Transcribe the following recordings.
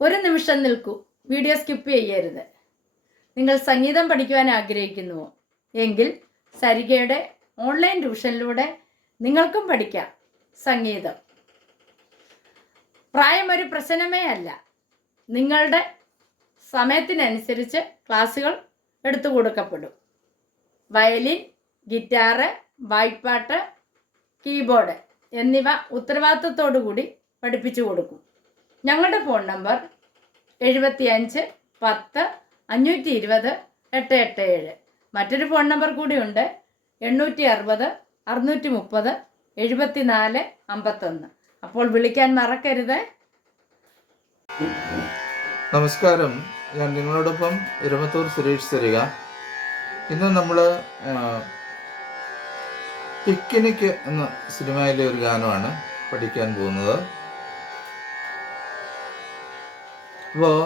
ഒരു നിമിഷം നിൽക്കൂ. വീഡിയോ സ്കിപ്പ് ചെയ്യരുത്. നിങ്ങൾ സംഗീതം പഠിക്കുവാൻ ആഗ്രഹിക്കുന്നുവോ എങ്കിൽ സരിഗയുടെ ഓൺലൈൻ ട്യൂഷനിലൂടെ നിങ്ങൾക്കും പഠിക്കാം സംഗീതം. പ്രായം ഒരു പ്രശ്നമേ അല്ല. നിങ്ങളുടെ സമയത്തിനനുസരിച്ച് ക്ലാസ്സുകൾ എടുത്തു കൊടുക്കപ്പെടും. വയലിൻ, ഗിറ്റാറ്, വായ്പ്പാട്ട്, കീബോർഡ് എന്നിവ ഉത്തരവാദിത്തത്തോടു കൂടി പഠിപ്പിച്ചു കൊടുക്കും. ഞങ്ങളുടെ ഫോൺ നമ്പർ 75 10 520 887. മറ്റൊരു ഫോൺ നമ്പർ കൂടിയുണ്ട്, 860 630 74 51. അപ്പോൾ വിളിക്കാൻ മറക്കരുത്. നമസ്കാരം, ഞാൻ നിങ്ങളോടൊപ്പം ഇരമത്തൂർ സുരേഷ് സരിക. ഇന്ന് നമ്മൾ പിക്നിക് എന്ന സിനിമയിലെ ഒരു ഗാനമാണ് പഠിക്കാൻ പോകുന്നത്. അപ്പോൾ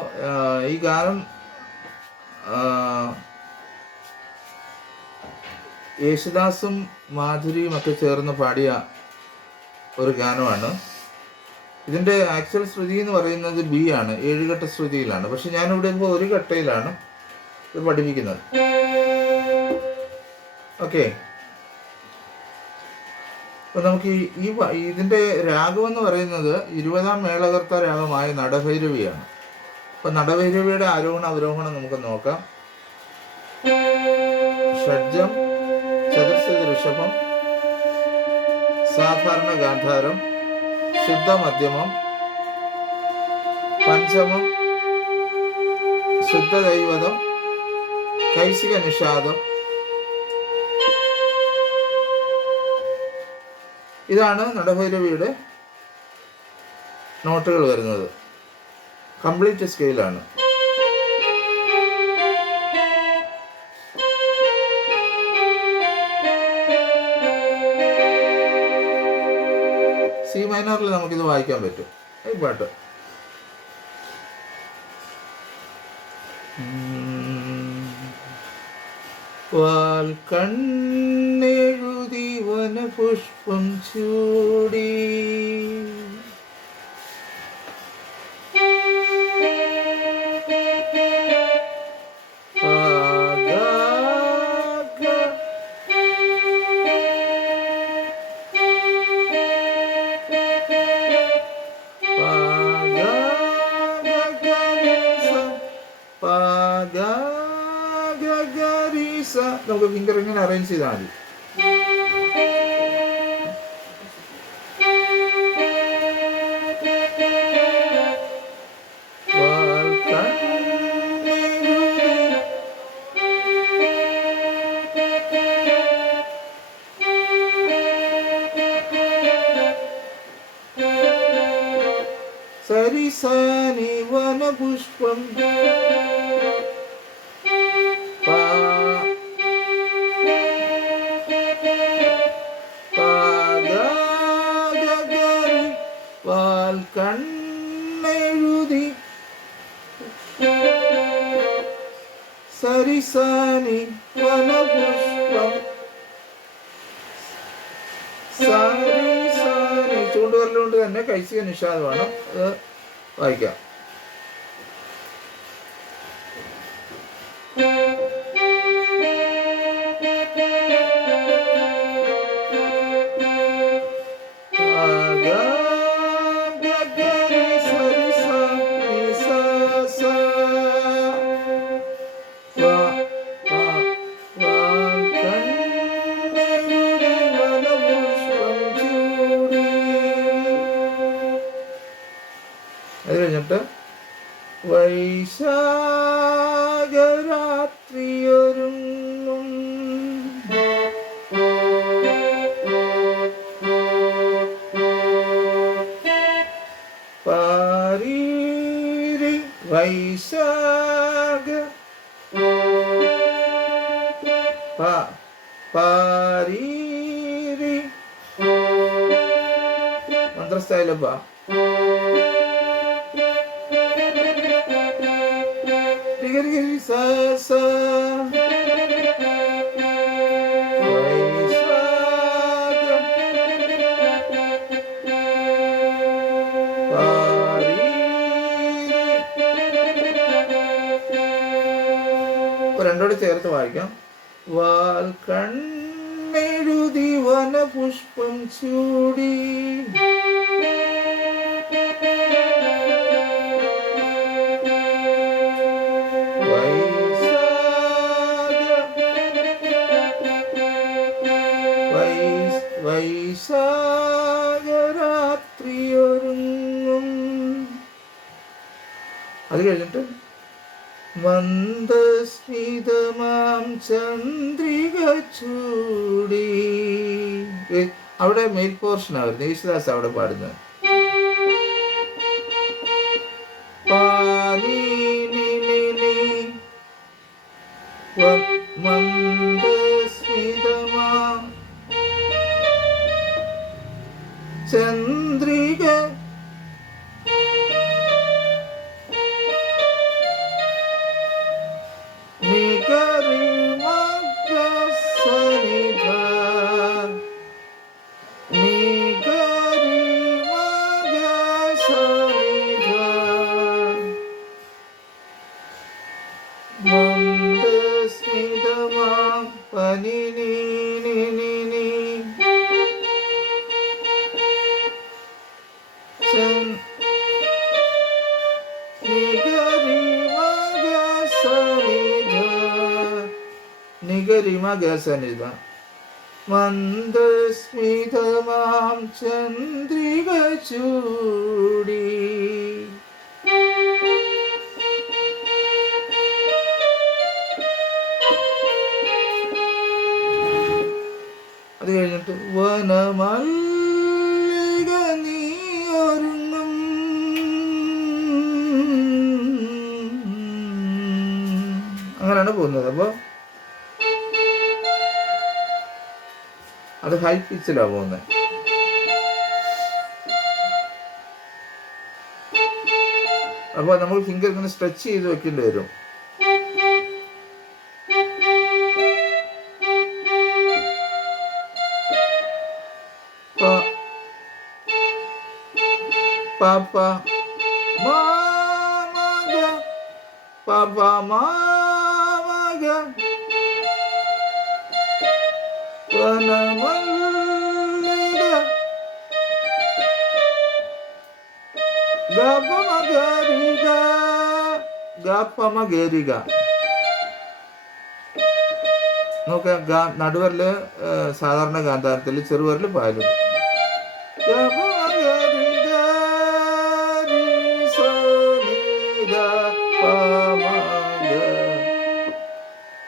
ഈ ഗാനം യേശുദാസും മാധുരിയും ഒക്കെ ചേർന്ന് പാടിയ ഒരു ഗാനമാണ്. ഇതിൻ്റെ ആക്ച്വൽ ശ്രുതി എന്ന് പറയുന്നത് ബി ആണ്, 7 ഘട്ട ശ്രുതിയിലാണ്. പക്ഷെ ഞാനിവിടെ ഇപ്പോൾ 1 ഘട്ടയിലാണ് ഇത് പഠിപ്പിക്കുന്നത്. ഓക്കെ, അപ്പോൾ നമുക്ക് ഇതിൻ്റെ രാഗമെന്ന് പറയുന്നത് 20ാം മേളകർത്ത രാഗമായ നടഭൈരവിയാണ്. അപ്പോൾ നടഭൈരവിയുടെ ആരോഹണ അവരോഹണം നമുക്ക് നോക്കാം. ഷഡ്ജം, ചതുർശ്രുതി ഋഷഭം, സാധാരണ ഗാന്ധാരം, ശുദ്ധ മധ്യമം, പഞ്ചമം, ശുദ്ധ ദൈവതം, കൈസിക നിഷാദം. ഇതാണ് നടഭൈരവിയുടെ നോട്ടുകൾ വരുന്നത്. കംപ്ലീറ്റ് സ്കെയിലാണ്. സി മൈനറിൽ നമുക്കിത് വായിക്കാൻ പറ്റും ഈ പാട്ട്. വാൽ കണ്ണെഴുതി വനപുഷ്പം ചൂടി നമുക്ക് ഫിംഗർ ഇങ്ങനെ അറേഞ്ച് ചെയ്താൽ മതി. സരിസാനി വനപുഷ്പം കണ്ണെഴുതി സരിസാനി വനപുഷ്പം സരിസാനി. ചൂണ്ടുവരലുകൊണ്ട് തന്നെ കൈസിക നിഷാദമാണ്. അത് വായിക്കാം. അത് കഴിഞ്ഞിട്ട് വൈശാഖരാത്രിയൊരുങ്ങും പാരീരി വൈശാഖ പാരീരി മന്ത്രസ്ഥായിലപ്പാ. Sa sa രണ്ടോട് ചേർത്ത് വായിക്കാം. വാൽ കണ്ണെഴുതി വനപുഷ്പം ചൂടി വൈശാഖരാത്രിയൊരുങ്ങും. അത് കഴിഞ്ഞിട്ട് മന്ദസ്മിതമാം ചന്ദ്രിക ചൂടി. അവിടെ മെയിൽ പോർഷൻ ആയിരുന്നു, യേശുദാസ് അവിടെ പാടുന്നത്. മന്ദസ്മിതമാം ചന്ദ്രിക നിഗരിമഗസനിധ മന്ദസ്മിതമാം ചന്ദ്രിക ചൂടി. അത് കഴിഞ്ഞിട്ട് വനമല്ലിക നീയൊരുങ്ങും. അങ്ങനെയാണ് പോകുന്നത്. അപ്പോൾ അത് ഹൈ പിച്ചിലാണ് പോകുന്നത്. അപ്പോൾ നമ്മൾ ഫിംഗർ ഇങ്ങനെ സ്ട്രെച്ച് ചെയ്ത് വെക്കേണ്ടി വരും. പാപ്പ മാമഗ പാപ്പ മാമഗ വനമല്ലിക ഗപമഗരിക ഗപമഗരിക. നോക്കുക, നടുവരല് സാധാരണ ഗാന്ധാരത്തിൽ, ചെറുവരല് പാലും.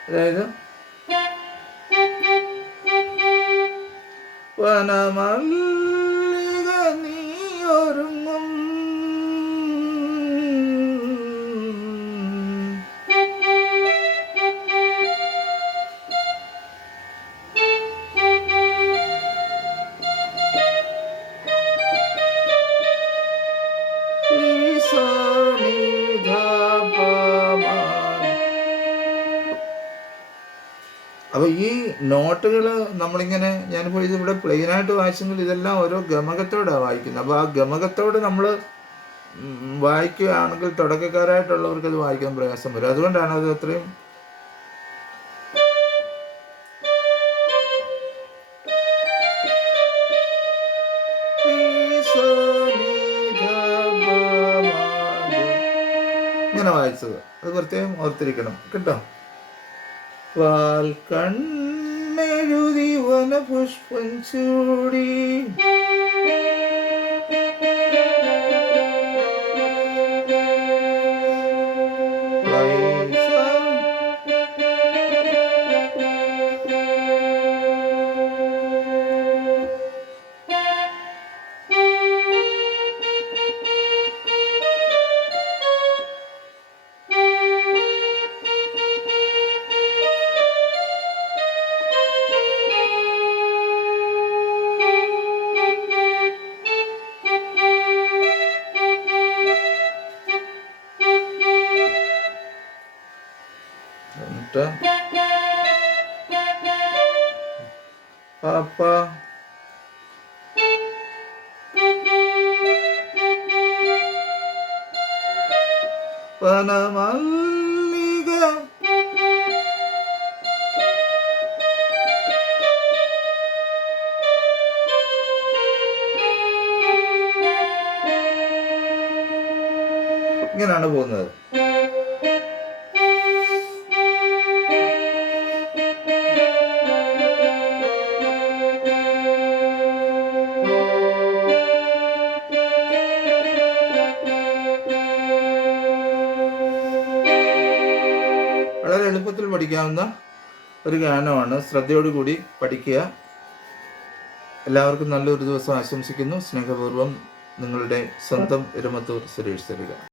അതായത് വനമല്ലിക നീയൊരുങ്ങും. അപ്പോൾ ഈ നോട്ടുകൾ നമ്മളിങ്ങനെ, ഞാനിപ്പോൾ ഇതിവിടെ പ്ലെയിനായിട്ട് വായിച്ചെങ്കിൽ ഇതെല്ലാം ഓരോ ഗമകത്തോടാണ് വായിക്കുന്നത്. അപ്പോൾ ആ ഗമകത്തോട് നമ്മൾ വായിക്കുകയാണെങ്കിൽ തുടക്കക്കാരായിട്ടുള്ളവർക്ക് അത് വായിക്കാൻ പ്രയാസം വരും. അതുകൊണ്ടാണ് അത് അത്രയും ഇങ്ങനെ വായിച്ചത്. അത് പ്രത്യേകം ഓർത്തിരിക്കണം കേട്ടോ. വാൽ കണ്ണെഴുതി വനപുഷ്പം ചൂടി പാപ്പ വനമല്ലിക ഇങ്ങനെയാണ് പോകുന്നത്. വളരെ എളുപ്പത്തിൽ പഠിക്കാവുന്ന ഒരു ഗാനമാണ്. ശ്രദ്ധയോടുകൂടി പഠിക്കുക. എല്ലാവർക്കും നല്ലൊരു ദിവസം ആശംസിക്കുന്നു. സ്നേഹപൂർവ്വം നിങ്ങളുടെ സ്വന്തം എരുമത്തൂർ സുരേഷ് തരിക.